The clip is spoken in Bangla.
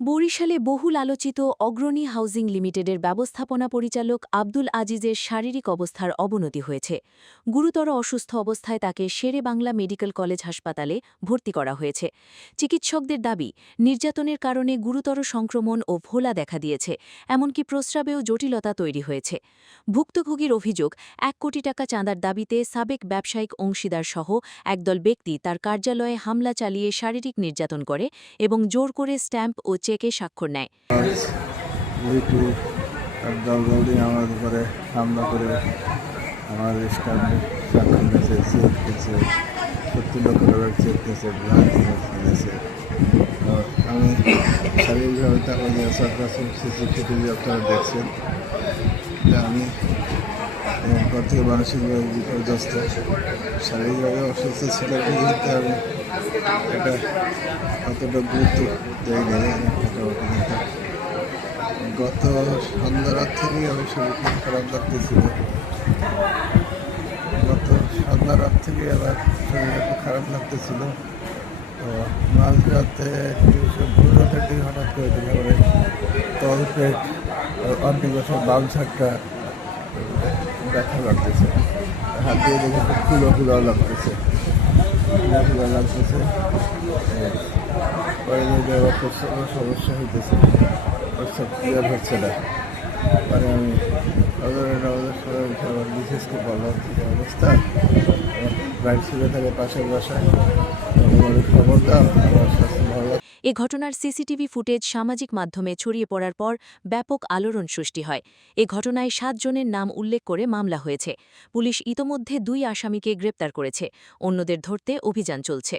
বরিশালে বহুল আলোচিত অগ্রণী হাউজিং লিমিটেডের ব্যবস্থাপনা পরিচালক আব্দুল আজিজের শারীরিক অবস্থার অবনতি হয়েছে। গুরুতর অসুস্থ অবস্থায় তাকে শেরে বাংলা মেডিকেল কলেজ হাসপাতালে ভর্তি করা হয়েছে। চিকিৎসকদের দাবি, নির্যাতনের কারণে গুরুতর সংক্রমণ ও ফোলা দেখা দিয়েছে, এমনকি প্রস্রাবেও জটিলতা তৈরি হয়েছে। ভুক্তভোগীর অভিযোগ, ১ কোটি টাকা চাঁদার দাবিতে সাবেক ব্যবসায়িক অংশীদারসহ একদল ব্যক্তি তার কার্যালয়ে হামলা চালিয়ে শারীরিক নির্যাতন করে এবং জোর করে স্ট্যাম্প ও চেকে স্বাক্ষর নেয়। লিটু একদল বৌদি আমার উপরে হামলা করে আমার স্ট্যাম্পে স্বাক্ষর নিয়েছে, চেক দিয়েছে, 70 লক্ষ টাকার চেক দিয়েছে, ব্লাড দিয়েছে। আমি শারীরিকভাবে তাকে নিয়ে সরকার সিসিটিভি আপনারা দেখছেন যে আমি ঘর থেকে মানসিকভাবে বিপর্যস্ত, শারীরিকভাবে অসুস্থ ছিল কিন্তু আমি এটা অতটা গুরুত্ব দেয়নি। গত সন্ধ্যা রাত থেকেই আমি শরীর খুব খারাপ লাগতেছিল, গত সন্ধ্যা রাত থেকেই আমার শরীর একটু খারাপ লাগতেছিল। তো মাঝরাতে ভোররাতের দিকে হঠাৎ করে দিলে পরে তলপেট অন্তিবছর বাম ছাড়টা ব্যথা লাগতেছে, হাত দিয়ে দেখে খুব ফুলো লাগতেছে, পরে যদি আবার প্রস্রাবের সমস্যা হইতেছে, প্রস্রাব ক্লিয়ার হচ্ছে না। পরে আমি আমার বিশেষকে বললাম যে অবস্থা, গাড়ি ছিঁড়ে থাকে পাশের বাসায়, খবর দাও, আমার স্বাস্থ্য ভালো। এ ঘটনার সিসিটিভি ফুটেজ সামাজিক মাধ্যমে ছড়িয়ে পড়ার পর ব্যাপক আলোড়ন সৃষ্টি হয়। এ ঘটনায় ৭ জনের নাম উল্লেখ করে মামলা হয়েছে। পুলিশ ইতোমধ্যে ২ আসামিকে গ্রেপ্তার করেছে, অন্যদের ধরতে অভিযান চলছে।